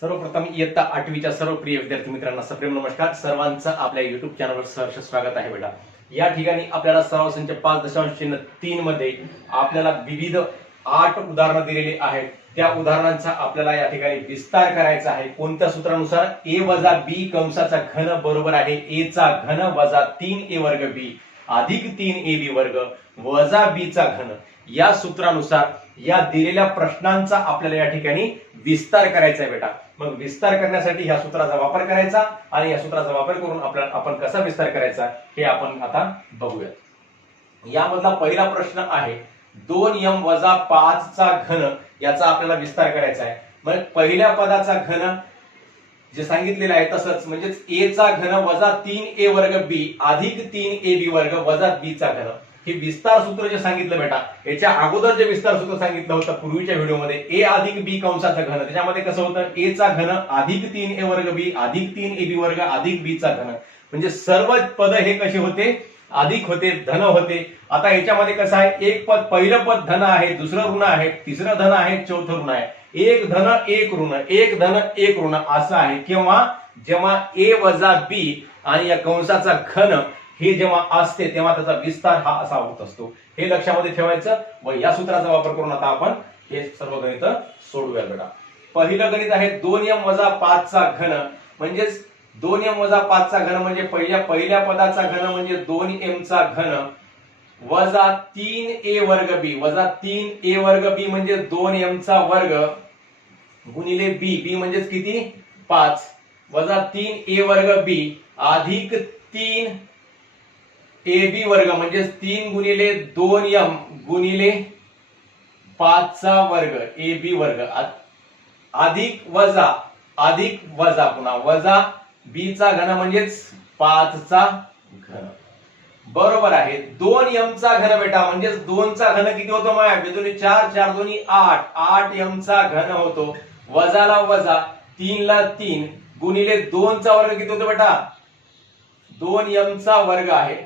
सर्वप्रथम इयत्ता आठवीच्या सर्व प्रिय विद्यार्थी मित्रांना सप्रेम नमस्कार. सर्वांचं आपल्या युट्यूब चॅनलवर सहर्ष स्वागत आहे बेटा या ठिकाणी आपल्याला सराव संच पाच दशांश चिन्ह तीन मध्ये आपल्याला विविध आठ उदाहरणं दिलेली आहेत. त्या उदाहरणांचा आपल्याला या ठिकाणी विस्तार करायचा आहे. कोणत्या सूत्रानुसार? ए वजा बी कंसाचा घन बरोबर आहे. ए चा घन वजा तीन ए वर्ग बी. अधिक तीन ए बी वर्ग वजा बी चा घन. या सूत्रानुसार या दिलेल्या प्रश्नांचा आपल्याला या ठिकाणी विस्तार करायचा आहे बेटा. मग विस्तार करण्यासाठी ह्या सूत्राचा वापर करायचा आणि या सूत्राचा वापर करून आपल्याला आपण कसा विस्तार करायचा हे आपण आता बघूयात. यामधला पहिला प्रश्न आहे दोन यम वजा पाच चा घन याचा आपल्याला विस्तार करायचा आहे. मग पहिल्या पदाचा घन जे सांगितलेलं आहे तसंच म्हणजेच ए चा घन वजा तीन ए वर्ग बी अधिक तीन ए बी वर्ग वजा बी चा घन. हे विस्तार सूत्र जे सांगितलं बेटा याच्या अगोदर जे विस्तार सूत्र सांगितलं होतं पूर्वीच्या व्हिडिओमध्ये ए अधिक बी कंसाचं घन. त्याच्यामध्ये कसं होतं? ए चा घन अधिक तीन ए वर्ग बी अधिक तीन ए बी वर्ग अधिक बी चा घन. म्हणजे सर्व पद हे कसे होते? अधिक होते धन होते. आता याच्यामध्ये कसं आहे? एक पद पहिलं पद धन आहे दुसरं ऋण आहे तिसरं धन आहे चौथं ऋण आहे. एक धन एक ऋण. एक धन एक ऋण. असं आहे. किंवा जेव्हा ए वजा बी आणि या कंसाचा घन हे जेव्हा असते तेव्हा त्याचा विस्तार हा असा होत असतो. हे लक्षामध्ये ठेवायचं. व या सूत्राचा वापर करून आता आपण हे सर्व गणित सोडूया गडा पहिलं गणित आहे दोन यम वजा पाचचा घन. म्हणजेच दोन एम वजा पाचचा घन म्हणजे पहिल्या पहिल्या पदाचा घन म्हणजे दोन एम चा घन. वजा तीन ए वर्ग बी वजा तीन ए वर्ग बी म्हणजे दोन एम चा वर्ग. गुणिले बी बी म्हणजेच किती? पाच. वजा तीन ए वर्ग बी अधिक तीन ए बी वर्ग म्हणजेच तीन गुणिले दोन एम गुणिले पाचचा वर्ग ए बी वर्ग. अधिक वजा अधिक वजा पुन्हा. वजा बीचा घन म्हणजेच पाचचा घन. बरोबर आहे. दोन यमचा घन बेटा म्हणजेच दोनचा घन किती होतो माया? बेदोनी चार चार दोन्ही आठ. आठ यमचा घन होतो. वजाला वजा तीन ला तीन. गुणिले दोनचा वर्ग किती होतो बेटा? दोन यमचा वर्ग आहे.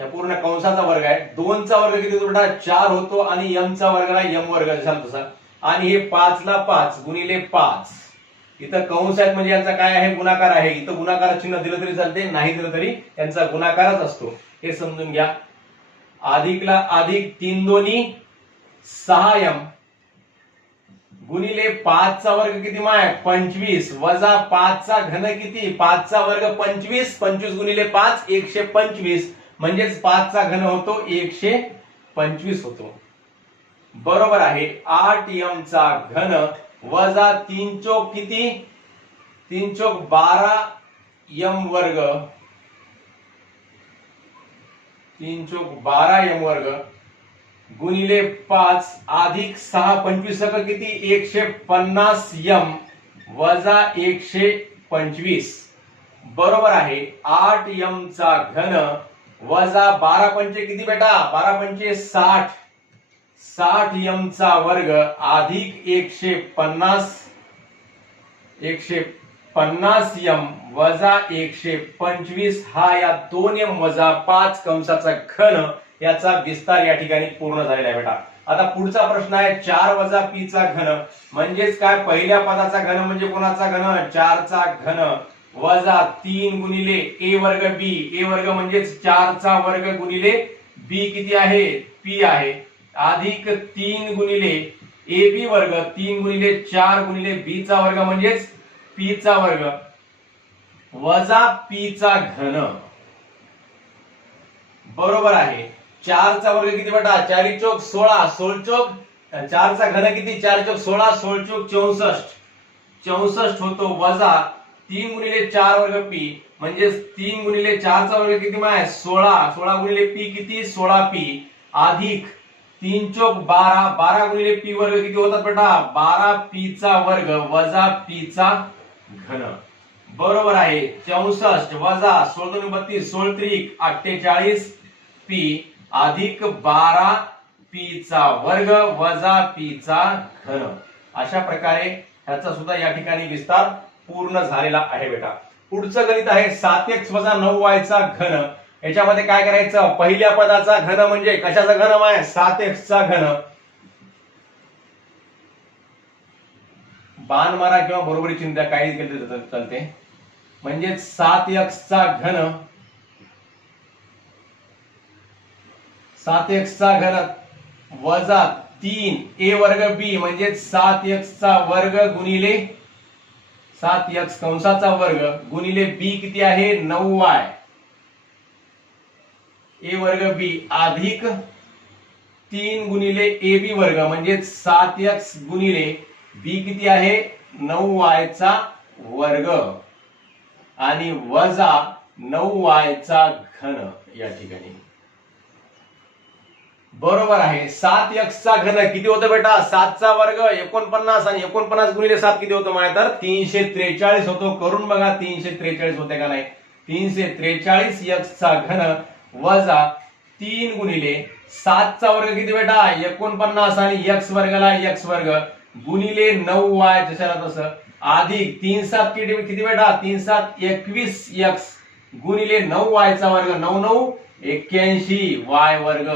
या पूर्ण कंसाचा वर्ग आहे. दोनचा वर्ग किती होतो बेटा? चार होतो आणि यमचा चा वर्गला यम वर्ग जसा तसा. आणि हे पाच ला पाच गुणिले पाच. इथं कंस आहेत म्हणजे यांचा काय आहे? गुणाकार आहे. इथं गुणाकार चिन्ह दिलं तरी चालते. नाही दिलं तरी यांचा गुणाकारच असतो. हे समजून घ्या. अधिकला अधिक तीन दोन्ही सहा यम. गुणिले पाचचा वर्ग किती माय? पंचवीस. वजा पाचचा घन किती? पाचचा वर्ग पंचवीस. पंचवीस गुणिले पाच एकशे पंचवीस. म्हणजेच पाचचा घन होतो एकशे पंचवीस होतो. बरोबर आहे आठ एम चा घन वजा तीन चोक किती? तीन चोक बारा यम वर्ग. तीन चोक बारा यम वर्ग गुणिले पाच अधिक सहा पंचवीस किती? एकशे पन्नास यम वजा एकशे पंचवीस. बरोबर आहे आठ यम चा घन वजा बारा पंचे किती बेटा? बारा पंचे साठ. साठ यम चा वर्ग अधिक एकशे पन्नास. एकशे पन्नास यम वजा एकशे पंचवीस हा या दोन यम वजा पाच कंसाचा घन याचा विस्तार या ठिकाणी पूर्ण झालेला आहे बेटा. आता पुढचा प्रश्न आहे चार वजा पी चा घन. म्हणजेच काय? पहिल्या पदाचा घन म्हणजे कोणाचा घन? चारचा घन. वजा तीन गुणिले ए वर्ग बी. ए वर्ग म्हणजेच चारचा वर्ग गुणिले बी किती आहे? पी आहे. अधिक तीन गुणिले ए बी वर्ग तीन गुणिले चार गुणिले बी चा वर्ग म्हणजेच पी चा वर्ग. वजा पी चा घन. बरोबर आहे. चारचा वर्ग किती बेटा? चारी चौक सोळा सोळ चौक चारचा घन किती? चार चौक सोळा सोळ चौक चौसष्ट. चौसष्ट होतो वजा तीन गुणिले चार वर्ग पी म्हणजेच तीन गुणिले चारचा वर्ग किती माय? सोळा. सोळा गुणिले पी किती? सोळा पी. अधिक तीन चौक बारा. बारा गुणिले पी वर्ग किती होतात बेटा? बारा पी चा वर्ग वजा पीचा घन. बरोबर आहे. चौसष्ट वजा सोळ बत्तीस सोळ त्रिक अठ्ठेचाळीस पी. अधिक बारा पी चा वर्ग वजा पी चा घन. अशा प्रकारे ह्याचा सुद्धा या ठिकाणी विस्तार पूर्ण झालेला आहे बेटा. पुढचं गणित आहे सात एक्स वजा नऊ वायचा घन. याच्यामध्ये काय करायचं? पहिल्या पदाचा घन म्हणजे कशाचा घन आहे सात एक्सचा घन. बाण मारा किंवा बरोबरी चिंता काही केलं चालते. म्हणजे सात एक्सचा घन. सात एक्सचा घन वजा तीन ए वर्ग बी म्हणजे सात एक्सचा वर्ग गुणिले सात एक्स कंसाचा वर्ग गुणिले बी किती आहे? नऊ वाय. ए वर्ग बी अधिक तीन गुणिले ए बी वर्ग म्हणजे सात एक्स गुणिले बी किती आहे? नऊ वायचा वर्ग. आणि वजा नऊ वायचा घन या ठिकाणी. बरोबर आहे. सात एक्सचा घन किती होतं बेटा? सातचा वर्ग एकोणपन्नास आणि एकोणपन्नास गुणिले सात किती होतं माहिती तर तीनशे त्रेचाळीस होतो. करून बघा तीनशे त्रेचाळीस होते का नाही? तीनशे त्रेचाळीस एक्सचा घन वजा तीन गुणिले सातचा वर्ग किती बेटा? एकोणपन्नास आणि यक्स वर्गाला यक्स वर्ग गुणिले नऊ वाय जशाला तसं. अधिक तीन सात किती किती बेटा? तीन सात एकवीस यक्स गुणिले नऊ वायचा वर्ग नऊ नऊ. एक्क्याऐंशी वाय वर्ग.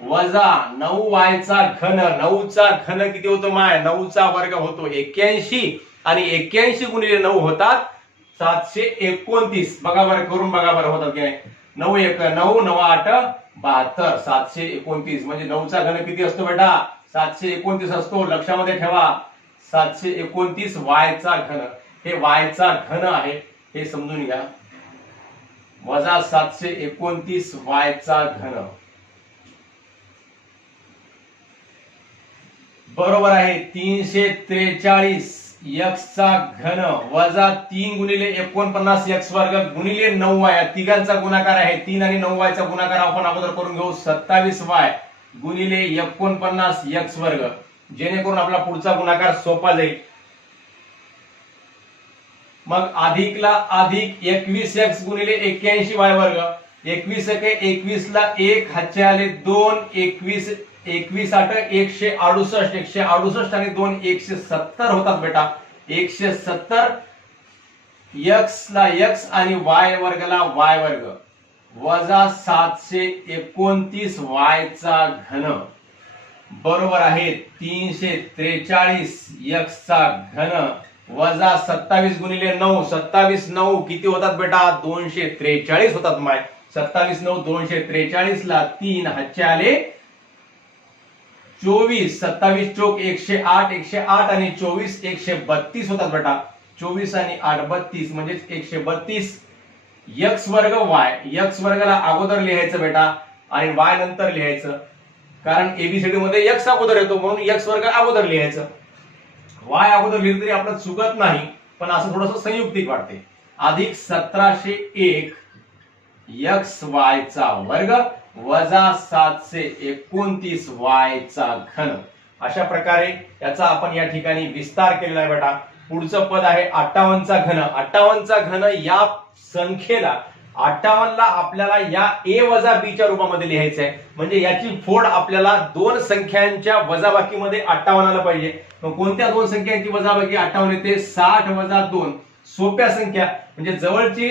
वजा नऊ वायचा घन नऊचा घन किती होतो माय? नऊचा वर्ग होतो एक्क्याऐंशी. आणि एक्क्याऐंशी गुणिले नऊ होतात सातशे एकोणतीस. बघा बरं करून बघा बरं होतात की नाही? नऊ एक नऊ नऊ आठ बहात्तर. सातशे एकोणतीस. म्हणजे नऊचा घन किती असतो बेटा? सातशे एकोणतीस असतो. लक्षामध्ये ठेवा. सातशे एकोणतीस वायचा घन. हे वायचा घन आहे. हे समजून घ्या. वजा सातशे एकोणतीस वायचा घन. बरोबर आहे तीनशे त्रेचाळीस चा घन वजा तीन गुणिले एकोणपन्नास एक्स वर्ग गुणिले नऊ वाय तिघांचा गुणाकार आहे तीन आणि नऊ वायचा गुणाकार आपण अगोदर करून घेऊ. सत्तावीस वाय गुणिले एकोणपन्नास एक्स वर्ग. जेणेकरून आपला पुढचा गुणाकार सोपा जाईल. मग अधिकला अधिक एकवीस एक्स गुणिले एक्क्याऐंशी वाय वर्ग. एकवीस एके एकवीस ला एक हातचे आले दोन एकवीस एकवीस आठ एकशे अडुसष्ट एकशे अडुसष्ट आणि दोन एकशे सत्तर होतात बेटा. एकशे सत्तर यक्स ला यक्स आणि वाय वर्गला वाय वर्ग. वजा सातशे एकोणतीस वायचा घन. बरोबर आहे तीनशे त्रेचाळीस चा घन. वजा सत्तावीस गुणिले नऊ सत्तावीस नऊ किती होतात बेटा? दोनशे त्रेचाळीस होतात माय. सत्तावीस नऊ दोनशे त्रेचाळीस ला तीन हच्चे आले चोवीस सत्तावीस चोक एकशे आठ एकशे आठ आणि चोवीस एकशे बत्तीस होतात बेटा. चोवीस आणि आठ बत्तीस म्हणजेच एकशे बत्तीस. यक्स वर्ग वाय यक्स वर्गाला अगोदर लिहायचं बेटा आणि वाय नंतर लिहायचं. कारण एबीसीडी मध्ये यक्स अगोदर येतो म्हणून यक्स वर्ग अगोदर लिहायचं. वाय अगोदर लिहिलं तरी आपलं चुकत नाही पण असं थोडस संयुक्तिक वाटते. अधिक सतराशे एक यक्स वायचा वर्ग वजा सातशे एकोणतीस वायचा घन. अशा प्रकारे याचा आपण या ठिकाणी विस्तार केलेला आहे बेटा. पुढचं पद आहे अठ्ठावन्नचा घन. अठ्ठावन्नचा घन या संख्येला अठ्ठावन्नला आपल्याला या ए वजा बीच्या रूपामध्ये लिहायचं आहे. म्हणजे याची फोड आपल्याला दोन संख्यांच्या वजाबाकीमध्ये अठ्ठावन्न आला पाहिजे. मग कोणत्या दोन संख्यांची वजाबाकी? अठ्ठावन्न येते साठ वजा दोन. सोप्या संख्या. म्हणजे जवळची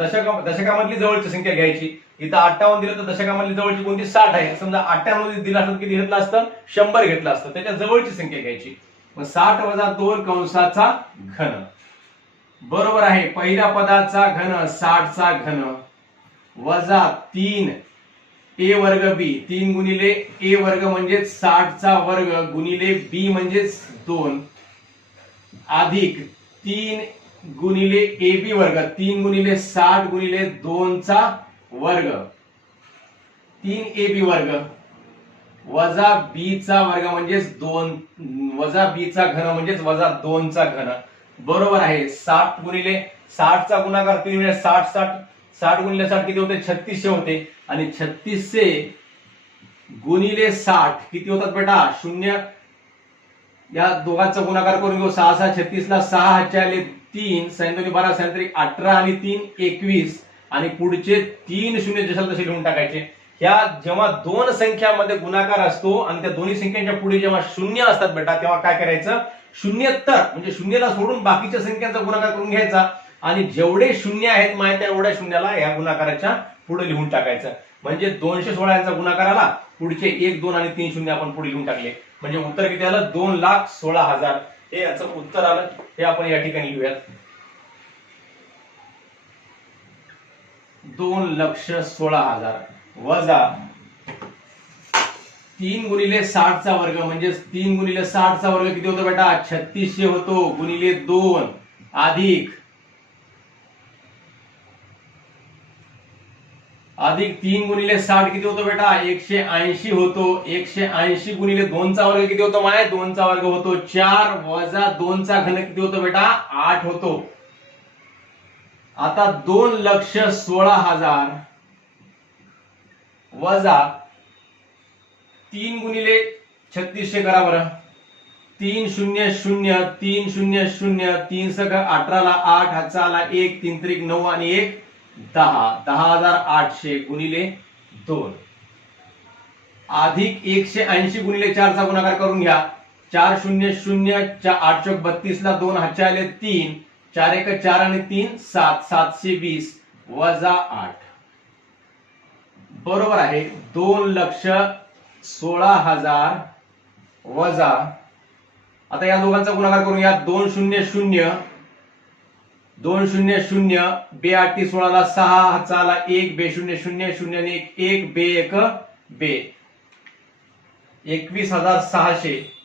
दशका दशकामधली जवळची संख्या घ्यायची. इथं अठ्ठावन्न दिलं तर दशकामधली जवळची कोणती? साठ आहे. समजा अठ्ठावन्न दिलं असतं किती घेतलं असतं? शंभर घेतलं असतं. त्याच्या जवळची संख्या घ्यायची. मग साठ वजा दोन कंसाचा घन. बरोबर आहे. पहिल्या पदाचा घन साठचा घन. वजा तीन ए वर्ग बी. तीन गुणिले ए वर्ग म्हणजे साठचा वर्ग गुणिले बी म्हणजेच दोन. अधिक तीन गुणिले ए बी वर्ग. तीन गुणिले साठ गुणिले दोनचा वर्ग. तीन ए बी वर्ग. वजा बी चा वर्ग म्हणजेच दोन वजा बी चा घन म्हणजेच वजा दोनचा घन. बरोबर आहे. साठ गुणिले साठचा गुणाकार तीन म्हणजे साठ साठ. साठ गुणिले साठ किती होते? छत्तीसशे होते. आणि छत्तीसशे गुणिले साठ किती होतात बेटा? शून्य. या दोघांचा गुणाकार करून घेऊ. सहा सहा छत्तीस ला सहा हजार आले तीन. सैंतरी बारा सैंतरी अठरा आणि तीन एकवीस. आणि पुढचे तीन शून्य जशाल तसे लिहून टाकायचे. ह्या जेव्हा दोन संख्यामध्ये गुणाकार असतो आणि त्या दोन्ही संख्यांच्या पुढे जेव्हा शून्य असतात बेटा तेव्हा काय करायचं? शून्यत्तर म्हणजे शून्यला सोडून बाकीच्या संख्यांचा गुणाकार करून घ्यायचा. आणि जेवढे शून्य आहेत माहिती एवढ्या शून्याला या गुणाकाराच्या पुढे लिहून टाकायचं. म्हणजे दोनशे सोळा यांचा गुणाकार आला पुढचे एक दोन आणि तीन शून्य आपण पुढे लिहून टाकले. म्हणजे उत्तर किती आलं? दोन लाख सोळा हजार. हे याचं उत्तर आलं. हे आपण या ठिकाणी लिहूयात. दोन लक्ष सोळा हजार. वजा तीन गुणिले साठचा वर्ग म्हणजे तीन गुणिले साठचा वर्ग किती होतो बेटा? छत्तीसशे होतो. गुणिले दोन अधिक अधिक तीन गुणिले साठ किती होतो बेटा? एकशे ऐंशी होतो. एकशे ऐंशी गुणिले दोनचा वर्ग किती होतो माय? दोनचा वर्ग होतो चार. वजा दोनचा घन किती होतो बेटा? आठ होतो. आता दोन लक्ष सोळा हजार वजा तीन गुणिले छत्तीसशे करा बरं. तीन शून्य शून्य तीन शून्य शून्य तीन सग अठराला आठ हातचा एक तीन त्रिक नऊ आणि एक दहा. दहा हजार आठशे गुणिले दोन. अधिक एकशे ऐंशी गुणिले चारचा गुणाकार करून घ्या. चार शून्य शून्य चार आठ चौक बत्तीस ला दोन हजार आले तीन चार एक चार आणि तीन सात. सातशे वीस वजा आठ. बरोबर आहे. दोन लक्ष सोळा हजार वजा. आता या दोघांचा गुणाकार करून या दोन शून्य शून्य. दोन शून्य शून्य. बे आठी सोळाला सहा हाचाला एक बे शून्य शून्य शून्य आणि एक एक बे एक बे. एकवीस हजार सहाशे.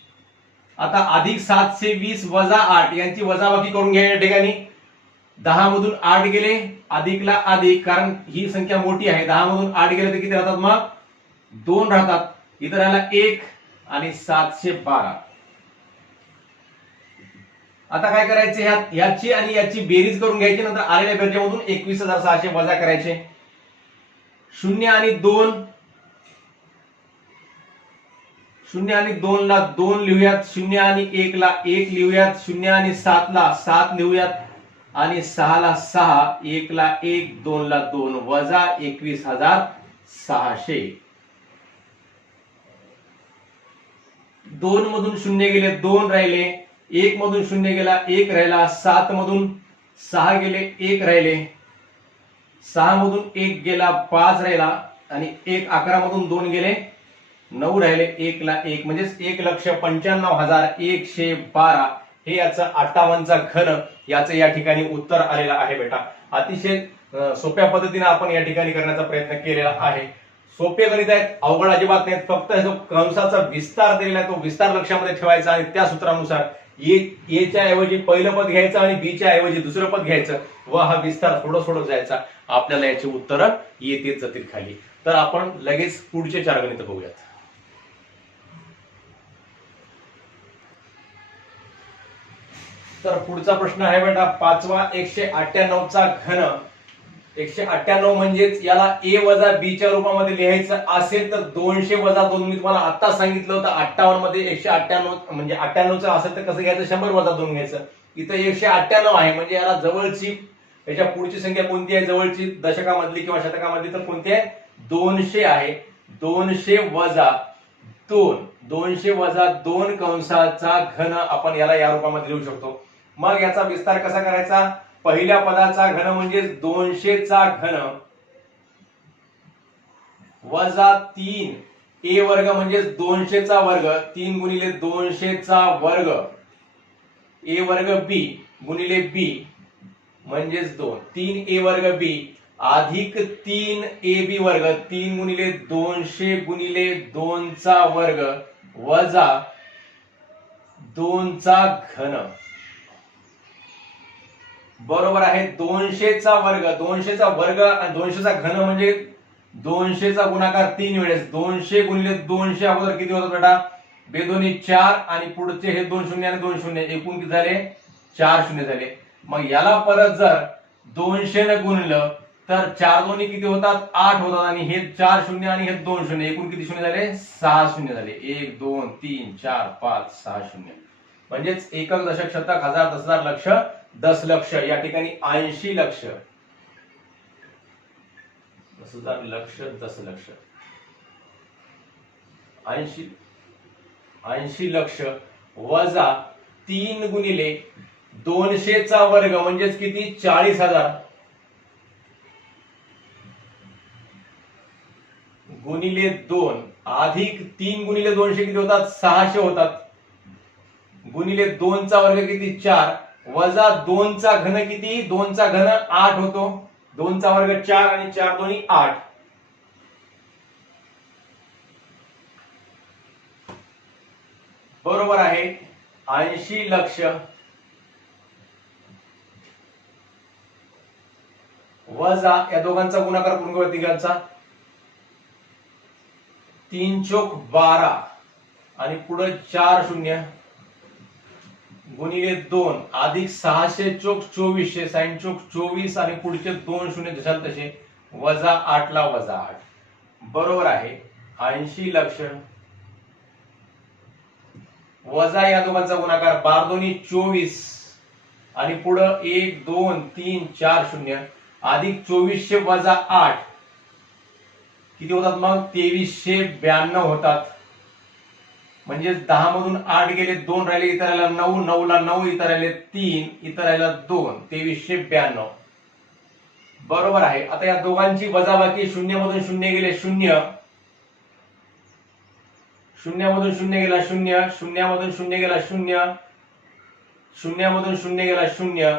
आता अधिक सातशे वीस वजा आठ यांची वजाबाकी करून घ्या या ठिकाणी. दहा मधून आठ गेले अधिकला अधिक कारण ही संख्या मोठी आहे. दहा मधून आठ गेले तर किती राहतात मग? दोन राहतात. इथं राहिला एक आणि सातशे बारा. आता काय करायचे? याची आणि याची बेरीज करून घ्यायची नंतर आलेल्या बेरजेमधून एकवीस हजार सहाशे वजा करायचे. शून्य आणि दोन शून्य आणि दोन ला दोन लिहूयात शून्य आणि एक ला एक लिहूयात शून्य आणि सात ला सात लिहूयात आणि सहा ला सहा एक ला एक दोन ला दोन वजा एकवीस हजार सहाशे. दोन मधून शून्य गेले दोन राहिले एक मधून शून्य गेला एक राहिला सात मधून सहा गेले एक राहिले सहा मधून एक गेला पाच राहिला आणि एक अकरा मधून दोन गेले नऊ राहिले एक ला एक. म्हणजेच एक लक्ष पंच्याण्णव हजार एकशे बारा हे याचं अठ्ठावन्नचा घन याचं या ठिकाणी उत्तर आलेलं आहे बेटा. अतिशय सोप्या पद्धतीने आपण या ठिकाणी करण्याचा प्रयत्न केलेला आहे. सोपे गणित आहेत अवघड अजिबात नाहीत. फक्त जो कंसाचा विस्तार दिलेला आहे तो विस्तार लक्षामध्ये ठेवायचा आणि त्या सूत्रानुसार एच्या ऐवजी पहिलं पद घ्यायचं आणि बीच्या ऐवजी दुसरं पद घ्यायचं व हा विस्तार थोडं थोडं जायचा. आपल्याला याची उत्तरं येतेच जातील खाली. तर आपण लगेच पुढचे चार गणित बघूयात. तर पुढचा प्रश्न आहे बेटा पाचवा एकशे अठ्ठ्याण्णवचा घन. एकशे अठ्ठ्याण्णव म्हणजेच याला ए वजा बी च्या रूपामध्ये लिहायचं असेल तर दोनशे वजा दोन मी तुम्हाला आता सांगितलं होतं अठ्ठावन्नमध्ये एकशे अठ्ठ्याण्णव म्हणजे अठ्ठ्याण्णवचं असेल तर कसं घ्यायचं? शंभर वजा दोन घ्यायचं. इथं एकशे अठ्ठ्याण्णव आहे म्हणजे याला जवळची याच्या पुढची संख्या कोणती आहे? जवळची दशकामधली किंवा शतकामधली तर कोणती आहे? दोनशे आहे. दोनशे वजा दोन. दोनशे वजा दोन कंसाचा घन आपण याला या रूपामध्ये लिहू शकतो. मग याचा विस्तार कसा करायचा? पहिल्या पदाचा घन म्हणजे दोनशेचा घन. वजा तीन. ए वर्ग म्हणजे दोनशेचा वर्ग. तीन गुणिले दोनशेचा वर्ग. ए वर्ग बी गुणिले बी म्हणजेच दोन. तीन ए वर्ग बी अधिक तीन ए बी वर्ग तीन गुणिले दोनशे गुणिले दोनचा वर्ग वजा दोनचा घन. बरोबर आहे दोनशेचा वर्ग दोनशेचा वर्ग आणि दोनशेचा घन म्हणजे दोनशेचा गुणाकार तीन वेळेस दोनशे गुणिले दोनशे अगोदर किती होतो बेटा? बेदोनी चार आणि पुढचे हे दोन शून्य आणि दोन शून्य एकूण किती झाले? चार शून्य झाले. मग याला परत जर दोनशे न गुणलं तर चार दोन्ही किती होतात? आठ होतात आणि हे चार शून्य आणि हे दोन शून्य. एकूण किती शून्य झाले? सहा शून्य झाले. एक दोन तीन चार पाच सहा शून्य. म्हणजेच एकक दशक शतक हजार दस हजार लक्ष दस लक्ष. या ठिकाणी ऐंशी लक्ष. दस हजार लक्ष दस लक्ष. ऐंशी ऐंशी लक्ष वजा तीन गुणिले दोनशेचा वर्ग म्हणजेच किती? चाळीस हजार. गुणिले दोन. अधिक तीन गुणिले दोनशे किती होतात? सहाशे होतात. गुणिले दोनचा वर्ग किती? चार. वजा दोनचा घन किती? दोनचा घन आठ होतो. दोनचा वर्ग चार आणि चार दोन्ही आठ. बरोबर आहे. ऐंशी लक्ष. वजा या दोघांचा गुणाकार करून तिघांचा. तीन चोक बारा आणि पुढे चार शून्य. गुणिले दोन अधिक सहाशे चोक चोवीसशे साईन चोक चोवीस आणि पुढचे दोन शून्य जशाल तसे. वजा आठ ला वजा आठ. बरोबर आहे. ऐंशी लक्ष. वजा या दोघांचा गुणाकार बार दोन्ही चोवीस. आणि पुढं एक दोन तीन चार शून्य. अधिक चोवीसशे वजा आठ. किती होतात मग? तेवीसशे ब्याण्णव होतात. म्हणजे दहा मधून आठ गेले दोन राहिले इथं राहिला नऊ नऊ ला नऊ इथं राहिले तीन इथं राहिला दोन. तेवीसशे ब्याण्णव. बरोबर आहे. आता या दोघांची वजाबाकी शून्य मधून शून्य गेले शून्य. शून्यामधून शून्य गेला शून्य शून्यामधून शून्य गेला शून्य शून्यामधून शून्य गेला शून्य.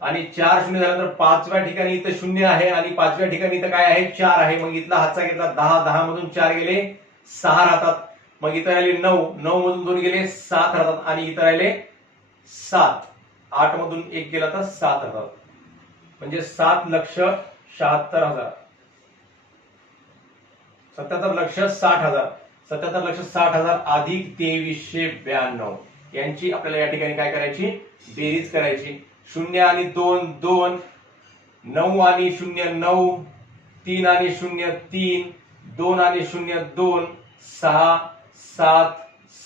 आणि चार शून्य झाल्यानंतर पाचव्या ठिकाणी इथं शून्य आहे आणि पाचव्या ठिकाणी इथं काय आहे? चार आहे. मग इथला हातचा घेतला दहा दहा मधून चार गेले सहा राहतात. मग इथं राहिले नऊ. नऊ मधून दोन गेले सात राहतात. आणि इथं राहिले सात. आठ मधून एक गेला तर सात राहतात. म्हणजे सात लक्ष शहात्तर हजार. सत्याहत्तर लक्ष साठ हजार. सत्याहत्तर लक्ष साठ हजार अधिक तेवीसशे ब्याण्णव. यांची आपल्याला या ठिकाणी काय करायची? बेरीज करायची. शून्य आणि दोन दोन नऊ आणि शून्य नऊ तीन आणि शून्य तीन दोन आणि शून्य दोन सहा सात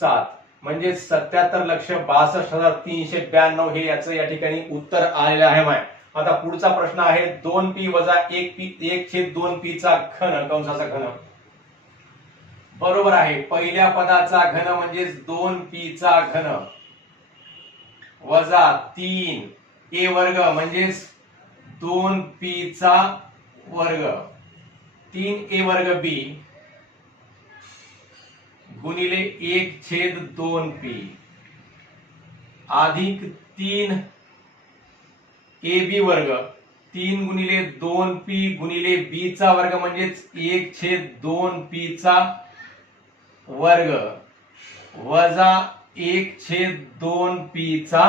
सात. म्हणजे सत्याहत्तर लक्ष बासष्ट हजार तीनशे ब्याण्णव हे याचं या ठिकाणी उत्तर आलेलं आहे माय. आता पुढचा प्रश्न आहे दोन पी वजा एक पी एक छेद दोन पी चा घन कंसाचा घन. बरोबर आहे पहिल्या पदाचा घन म्हणजे दोन पी चा घन. वजा तीन ए वर्ग म्हणजेच दोन पी चा वर्ग. तीन ए वर्ग बी गुणिले एक छेद दोन पी अधिक तीन ए बी वर्ग तीन गुणिले दोन पी गुणिले बी चा वर्ग म्हणजेच एक छेद दोन पी चा वर्ग वजा एक छेद दोन पी चा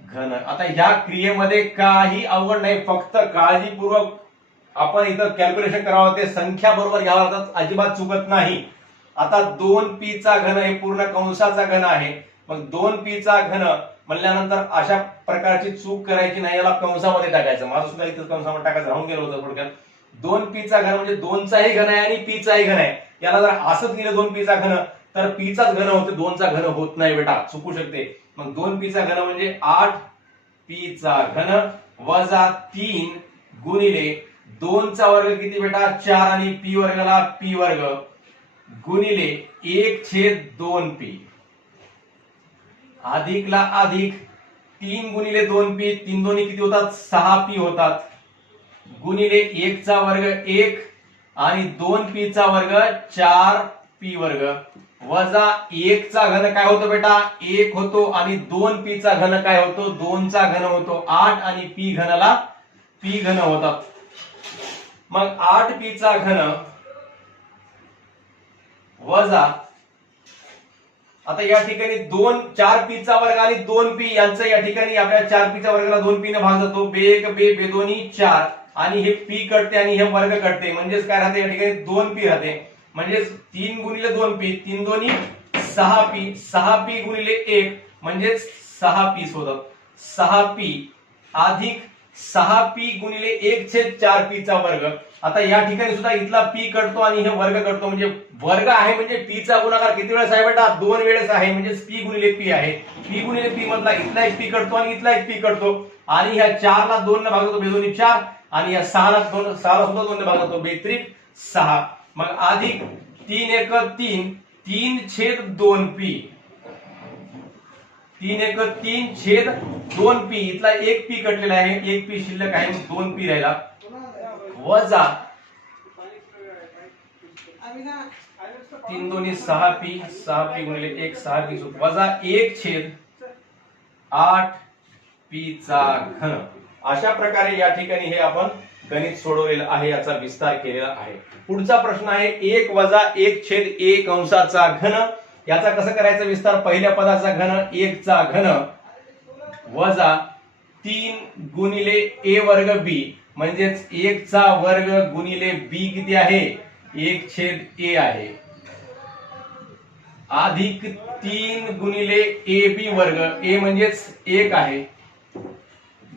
घन आता ह्या क्रियेमध्ये काही अवघड नाही. फक्त काळजीपूर्वक आपण इथं कॅल्क्युलेशन करावं. ते संख्या बरोबर घ्यावं लागतात अजिबात चुकत नाही. आता दोन पी चा घन हे पूर्ण कंसाचा घन आहे. मग दोन पी चा घन म्हणल्यानंतर अशा प्रकारची चूक करायची नाही. याला कंसामध्ये टाकायचं. माझं सुद्धा इथं कंसामध्ये टाकायचं. राहून गेलो होतं थोडक्यात. दोन पी चा घन म्हणजे दोनचाही घन आहे आणि पी चाही घन आहे. याला जर असंच गेलं दोन पी चा घन तर पी चाच घन होते. दोनचा घन होत नाही बेटा. चुकू शकते. मग दोन पी चा घन म्हणजे आठ पी चा घन वजा तीन गुणिले दोनचा वर्ग किती बेटा? चार आणि पी वर्गाला पी वर्ग गुणिले एक छेद दोन पी. अधिकला अधिक तीन गुणिले दोन पी तीन दोन्ही किती होतात? सहा पी होतात. गुणिले एक चा वर्ग एक आणि दोन पी चा वर्ग चार पी वर्ग. वजा एक चा घन काय होतो बेटा? एक होतो आणि दोन पी चा घन काय होतो? दोन चा घन होतो आठ आणि पी घनाला पी घन होतात. मग आठ पी चा घन वजा आता या ठिकाणी दोन चार पी चा वर्ग आणि दोन पी यांचं या ठिकाणी आपल्या चार पी चा वर्गाला दोन पी ने भाग जातो. बे एक बे बे दोन्ही चार. आणि हे पी कटते आणि हे वर्ग कटते. म्हणजेच काय राहते? या ठिकाणी दोन पी राहते. म्हणजेच तीन गुणिले दोन पी तीन दोन्ही सहा पी सहा पी गुणिले एक म्हणजेच सहा पीस होतात सहा पी अधिक सहा पी गुणिले एक छेद चार पी चा वर्ग. आता या ठिकाणी सुद्धा इथला पी कटतो आणि हे वर्ग करतो. म्हणजे वर्ग आहे म्हणजे पी चा गुणाकार किती वेळेस आहे बेटा? दोन वेळेस आहे. म्हणजे पी गुणिले पी आहे. पी गुणिले पी मधला इथला एक पी कटतो आणि इथला एक पी कटतो आणि ह्या चार ला दोन ने भाग बेदोनी चार. आणि या सहा ला दोन सहा ला सुद्धा दोन ने बेत्रिक सहा. मग अधिक तीन एक तीन तीन छेद दोन पी. तीन एक तीन छेद दोन पी. इथला एक पी कटलेला आहे. एक पी शिल्लक आहे. दोन पी राहिला. वजा तीन दोन्ही सहा पी. सहा पी गुणिले एक सहा पी वजा एक छेद आठ पी चा घन. अशा प्रकारे या ठिकाणी हे आपण गणित सोडवलेलं आहे याचा विस्तार केलेला आहे. पुढचा प्रश्न आहे एक वजा एक छेद एक अंशाचा घन. याचा कसं करायचा विस्तार? पहिल्या पदाचा घन एक चा घन. वजा तीन गुणिले ए वर्ग बी. म्हणजेच एक चा वर्ग गुणिले बी किती आहे? एक छेद ए आहे. अधिक तीन गुणिले ए बी वर्ग. ए म्हणजेच एक आहे.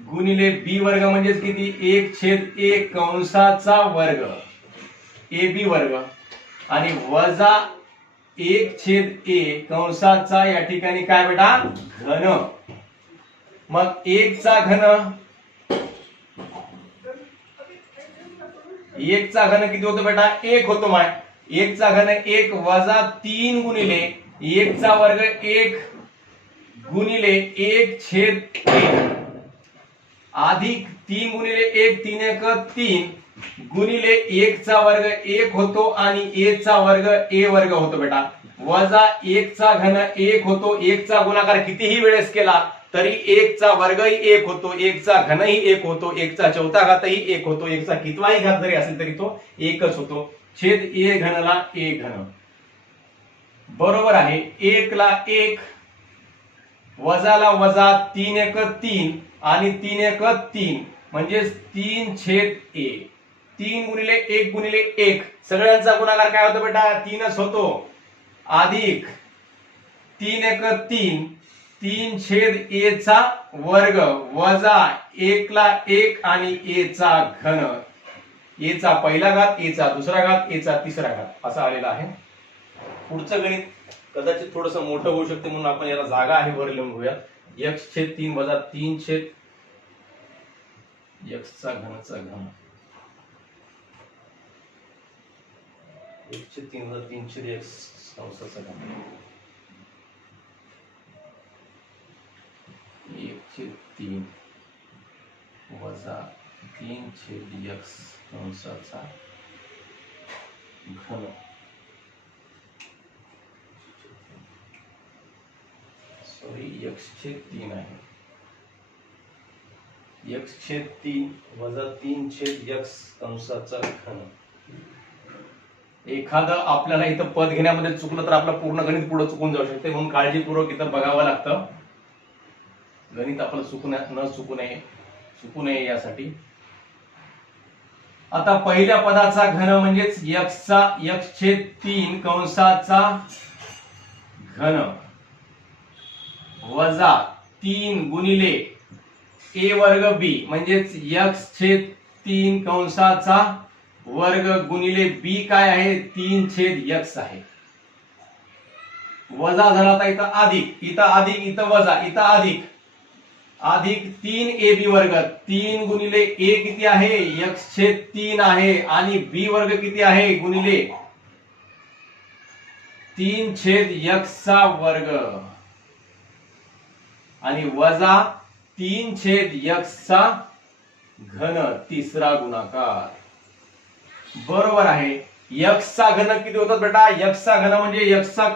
गुणिले बी वर्ग म्हणजेच किती? एक छेद एक कंसाचा वर्ग. ए बी वर्ग. आणि वजा एक छेद ए कंसाचा या ठिकाणी काय बेटा? घन. मग एक चा घन. एक चा घन किती होतो बेटा? एक होतो माय. एक चा घन एक वजा तीन गुणिले एक चा वर्ग एक गुणिले एक छेद एक. अधिक तीन गुणिले एक तीन एक तीन गुणिले एक चा वर्ग एक होतो आणि ए चा वर्ग ए वर्ग होतो बेटा. वजा एक चा घन एक होतो. एक चा गुणाकार कितीही वेळेस केला तरी एक चा वर्गही एक होतो. एक चा घनही एक होतो. एक चा चौथा घातही एक होतो. एक चा कितवाही घात जरी असेल तरी तो एकच होतो. छेद ए घनला ए घन. बरोबर आहे. एक ला एक वजाला वजा तीन एक तीन आणि तीन एक तीन. म्हणजेच तीन छेद ए. तीन गुणिले एक गुणिले एक. सगळ्यांचा गुणाकार काय होतो बेटा? तीनच होतो. अधिक तीन एक तीन. तीन छेद ए चा वर्ग वजा एक ला एक आणि ए चा घन. ए चा पहिला घात ए चा दुसरा घात ए चा तिसरा घात. असा आलेला आहे. पुढचं गणित कदाचित थोडस मोठं होऊ शकते म्हणून आपण याला जागा आहे वर लिहून एक्स छेद तीन वजा तीन छेद एक्स चा घनचा घन. एक छेद तीन वजा तीन छेद एक्स कंसाचा घन. एक छेद तीन वजा तीन छेद एक्स कंसाचा घन. सॉरी एक्स छेद तीन आहे. एक्स छेद तीन वजा तीन छेद एक्स कंसाचा घन. एखादं आपल्याला इथं पद घेण्यामध्ये चुकलं तर आपलं पूर्ण गणित पुढे चुकून जाऊ शकते. म्हणून काळजीपूर्वक इथं बघावं लागतं. गणित आपलं चुकण्या न चुकू नये चुकू नये यासाठी. आता पहिल्या पदाचा घन म्हणजेच यक्षचा यक्ष छेद तीन कंसाचा घन. वजा तीन गुणिले ए वर्ग बी म्हणजेच यक्ष छेद तीन कंसाचा वर्ग गुणिले बी काय आहे? तीन छेद यक्स आहे. वजा झाला आता इथं अधिक इथं अधिक इथं वजा इथं अधिक. अधिक तीन ए बी वर्ग तीन गुणिले ए किती आहे? यक्स छेद तीन आहे. आणि बी वर्ग किती आहे? गुणिले तीन छेद यक्सचा वर्ग. आणि वजा तीन छेद यक्सचा घन तिसरा गुणाकार. बरोबर आहे. यक्सचा घन किती होतात बेटा? यक्सचा घन म्हणजे यक्सचा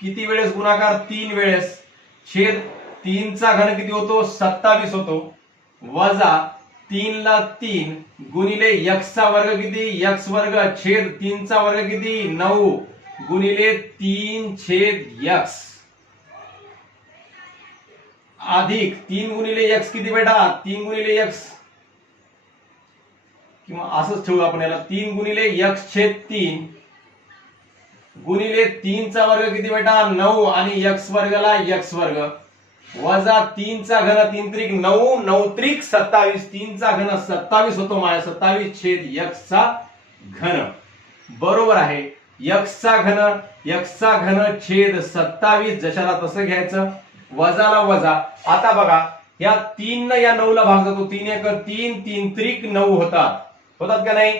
किती वेळेस गुणाकार? तीन वेळेस. छेद तीनचा घन किती होतो? सत्तावीस होतो. वजा तीन ला तीन गुणिले यक्सचा वर्ग किती? यक्स वर्ग छेद तीनचा वर्ग किती? नऊ गुणिले तीन छेद यक्स. अधिक तीन गुणिले एक्स किती बेटा? तीन गुणिले एक्स किंवा असंच ठेवू आपण याला. तीन गुणिले एक्स छेद तीन. गुणिले तीनचा वर्ग किती बेटा? नऊ. आणि एक्स वर्गला एक्स वर्ग. वजा तीनचा घन तीन त्रिक नऊ. नऊ त्रिक सत्तावीस तीनचा घन सत्तावीस होतो माझ्या. सत्तावीस छेद यक्सचा घन. बरोबर आहे. यक्सचा घन यक्सचा घन छेद सत्तावीस. जशाला तसं घ्यायचं. वजाला वजा. आता बघा या तीन या नऊला भाग जातो तीन एक तीन तीन त्रिक नऊ होतात. होतात का नाही?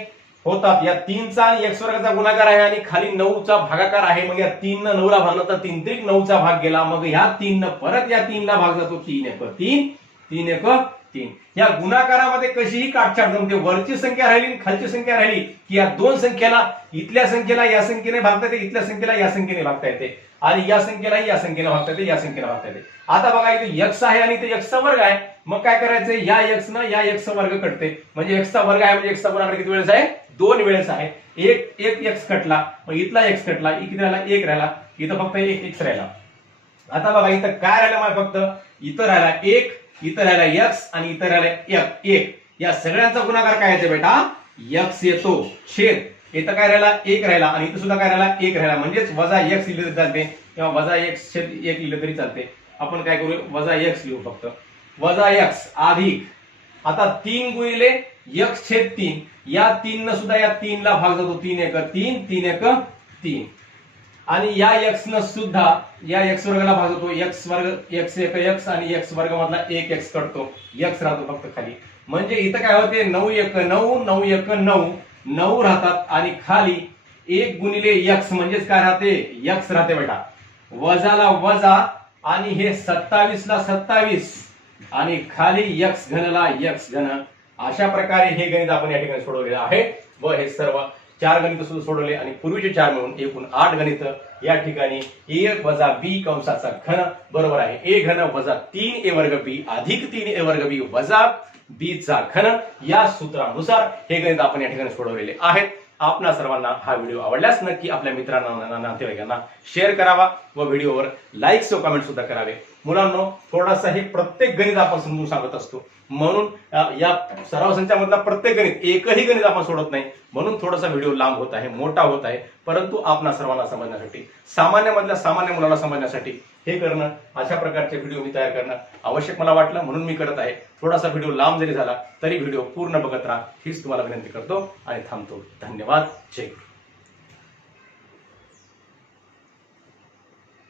होतात. या तीनचा आणि एक्स वर्गाचा गुणाकार आहे आणि खाली नऊचा भागाकार आहे. मग या तीन न नऊला भागला तर तीन त्रिक नऊचा भाग गेला. मग ह्या तीन न परत या तीनला भाग जातो. तीन एक तीन तीन एक तीन. या गुणाकारामध्ये कशीही काटछाट जमते वरची संख्या राहिली आणि खालची संख्या राहिली की या दोन संख्येला इथल्या संख्येला या संख्येने भागता येते इथल्या संख्येला या संख्येने भागता येते. आणि या संख्येला या संख्येने भागता येते या संख्येने भागता येते. आता बघा इथे यक्स आहे आणि इथे यक्सचा वर्ग आहे. मग काय करायचं? या यक्स न या यक्सचा वर्ग कटते. म्हणजे एक्सचा वर्ग आहे म्हणजे एक्सचा वर्ग किती वेळेस आहे? दोन वेळेस आहे. एक एक एक्स कटला मग इथला एक्स कटला इकडे राहिला? एक राहिला. इथं फक्त एक एक्स राहिला. आता बघा इथं काय राहिलं फक्त? इथं राहिला एक इथं राहिला यक्स आणि इथं राहिला एक एक या सगळ्यांचा गुणाकार काय यायचा बेटा? यक्स येतो. छेद. इथं काय राहिला? एक राहिला. आणि इथं सुद्धा काय राहिला? एक राहिला. म्हणजेच वजा एक्स लिहिलं तरी चालते किंवा वजा एक्स छेद एक लिहिलं तरी चालते. आपण काय करू वजा एक्स लिहू फक्त. वजा एक्स अधिक आता तीन गुणिले यक्स छेद तीन. या तीन न सुद्धा या तीनला भाग जातो. तीन एक तीन तीन एक तीन. आणि या एक्स न सुद्धा या एक्स वर्गाला भाग एक्स वर्ग एक्स एक एक्स आणि एक्स वर्ग मधला एक एक्स कटतो एक्स राहतो फक्त खाली. म्हणजे इथं काय होते? नऊ एक नऊ नऊ एक नऊ नऊ राहतात आणि खाली एक गुणिले यक्स म्हणजेच काय राहते? यक्स राहते बेटा. वजाला वजा आणि हे सत्तावीस ला सत्तावीस आणि खाली यक्स घनला यक्स घन. अशा प्रकारे हे गणित आपण या ठिकाणी सोडवलेलं आहे. व हे सर्व चार गणित सुद्धा सोडवले आणि पूर्वीचे चार मिळून एकूण आठ गणित या ठिकाणी ए वजा बी कंसाचा घन बरोबर आहे. ए घन वजा तीन ए वर्ग बी अधिक तीन ए वर्ग बी वजा बी चा घन या सूत्रानुसार हे गणित आपण या ठिकाणी सोडवलेले आहेत. आपणा सर्वांना हा व्हिडिओ आवडल्यास नक्की आपल्या मित्रांना नातेवाईकांना शेअर करावा व व्हिडिओवर लाईक्स व कमेंट सुद्धा करावे. मुलांनो थोडासा हे प्रत्येक गणित आपण समजून सांगत असतो. म्हणून या सराव संचामधला प्रत्येक गणित एकही गणित आपण सोडत नाही. म्हणून थोडासा व्हिडिओ लांब होत आहे मोठा होत आहे. परंतु आपणा सर्वांना समजण्यासाठी सामान्यमधल्या सामान्य मुलाला समजण्यासाठी हे करणं अशा प्रकारचे व्हिडिओ मी तयार करणं आवश्यक मला वाटलं. म्हणून मी करत आहे. थोडासा व्हिडिओ लांब जरी झाला तरी व्हिडिओ पूर्ण बघत राहा. हीच तुम्हाला विनंती करतो आणि थांबतो. धन्यवाद. जय गुरु.